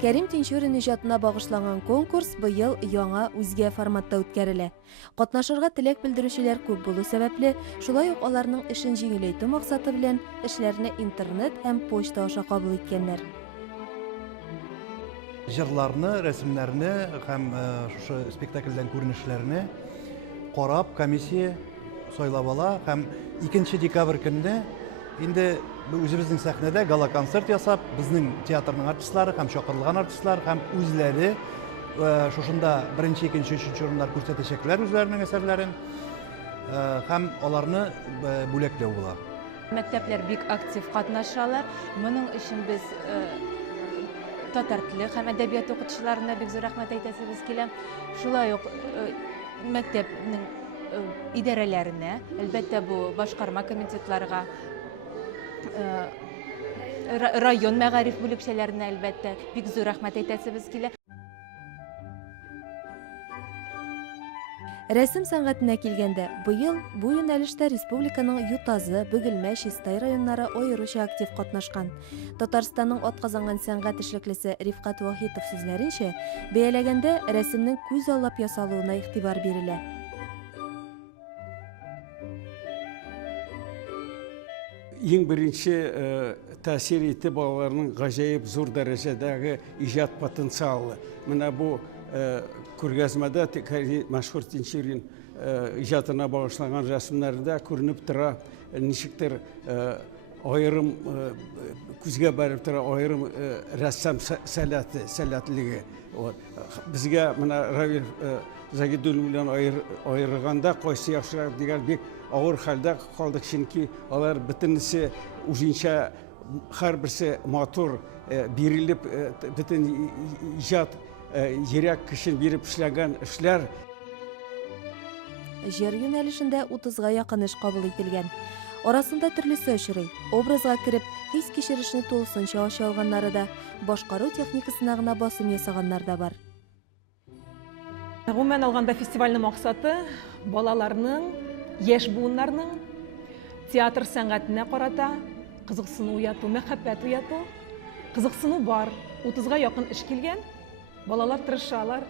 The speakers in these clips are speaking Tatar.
Кәрим Тинчурин иҗатына багышланган конкурс быел яңа үзгә форматта үткәрелә. Катнашырга теләк белдерүчеләр күп булу сәбәпле, шулай ук аларның эшен җиңеләйтү максаты белән эшләрне интернет һәм почта аша кабул иткәннәр. Җырларны, рәсемнәрне һәм шушы спектакльдән күренешләрне карап комиссия сайлап ала һәм 2 декабрь көнне инде үзебезнең сәхнәдә гала-концерт ясап, безнең театрның артистлары һәм чакырылган артистлар һәм үзләре шушында 1, 2, 3 урыннар күрсәтәчәкләр үзләренең әсәрләрен һәм аларны бүләкләү була. Мәктәпләр бик актив катнашалар. Моның өчен без татар теле һәм әдәбият укытучыларына бик зур рәхмәт әйтәбез килә. Шулай ук мәктәпнең идарәләренә, әлбәттә бу башкарма комитетларга, район мәгариф бүлекчәләренә әлбәттә бик зур рәхмәт әйтәбез килә. Рәсем сәнгатенә килгәндә, быел бу юнәлештә республиканың Ютазы, Бөгелмә, Чистай районнары аеруча актив катнашкан. Татарстанның атказанган сәнгать эшлеклесе Рифкат Вахитов сүзләренчә, бәяләгәндә рәсемнең күз аллап ясалуына игътибар бирелә. Ең бірінші тәсир етті балаларының ғажайып зор дәрежедегі ижад потенциалы. Мына бұл күргәзмәдә мәшһүр Тинчурин ижатына багышланган рәсемнәрдә күренеп тора, ничектер аерым күзгә барып тора аерым рәссам сәләтлеге. Безгә мына Равил Загидуллин белән аерылганда кайсы яхшырак дигән бик авыр хәлдә калдык, чөнки алар бөтенесе үзенчә һәрберсе матур бирелеп, бөтен иҗат йөрәк көчен биреп эшләгән эшләр. Җыр юнәлешендә 30-га якын эш кабул ителгән. Арасында төрлесе очрый. Образга кереп, хис кичерешне тулысынча ача алганнары да, башкару техникасына гына басым ясаганнар да бар. Гомумән алганда фестивальнең максаты балаларның, яшь буыннарның театр сәнгатенә карата кызыксыну уяту, мәхәббәт уяту. Кызыксыну бар. 30-га якын эш килгән. Балалар тырышалар.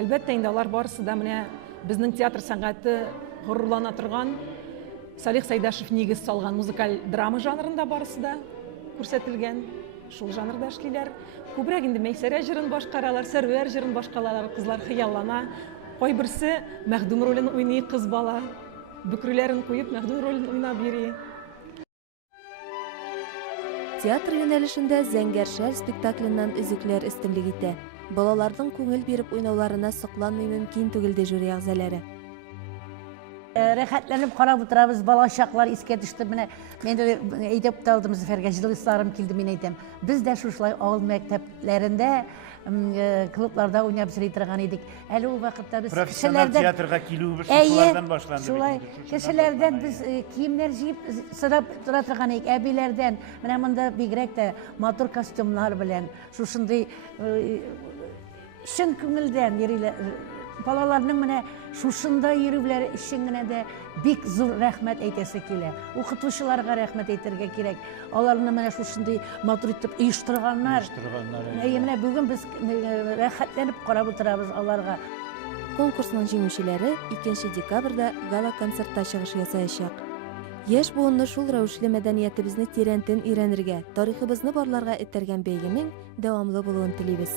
Әлбәттә инде алар барысы да менә безнең театр сәнгате горурлана торган Салих Сайдашев нигез салган музыкаль драма жанрында барысы да күрсәтелгән. Шул жанрда эшлиләр. Күбрәк инде Мәйсәрә җырын башкаралар, Сәрвәр җырын башкалалар, кызлар хыяллана. Кайберсе мәхдүм ролен уйный кыз бала. Бүкреләрен куеп мәхдүм ролен уйнап йөри. Театр юнәлешендә Зәңгәр шәл спектакленнән өзекләр өстенлек итә. Балаларның күңел биреп уйнауларына сокланмый мөмкин түгел ди жюри әгъзалары. Рәхәтләнеп карап утырабыз, бала чаклар искә төште. Менә мен дә әйтеп талдым Зөфәргә, җылысларым килде, мен әйтәм. Без дә шулай авыл мәктәпләрендә, клубларда уйнап йөри торган идек. Әле ул вакытта без кешеләрдән театрга килүебез шулардан башланды. Шулай кешеләрдән без киемнәр җыеп сырап тора торган идек, әбиләрдән. Менә монда бигрәк тә матур костюмнар белән, шушындый чын күңелдән йөриләр. Балаларның менә шушында йөрүләре өчен генә дә бик зур рәхмәт әйтәсе килә. Укытучыларга рәхмәт әйтергә кирәк. Аларны менә шушындый матур итеп оештырганнар. Менә бүген без рәхәтләнеп карап утырабыз аларга. Конкурсның җиңүчеләре 2 декабрьдә гала-концертта чыгыш ясаячак. Яшь буынны шул рәвешле мәдәниятебезне тирәнтен өйрәнергә, тарихыбызны барларга этәргән бәйгенең дәвамлы булуын телибез.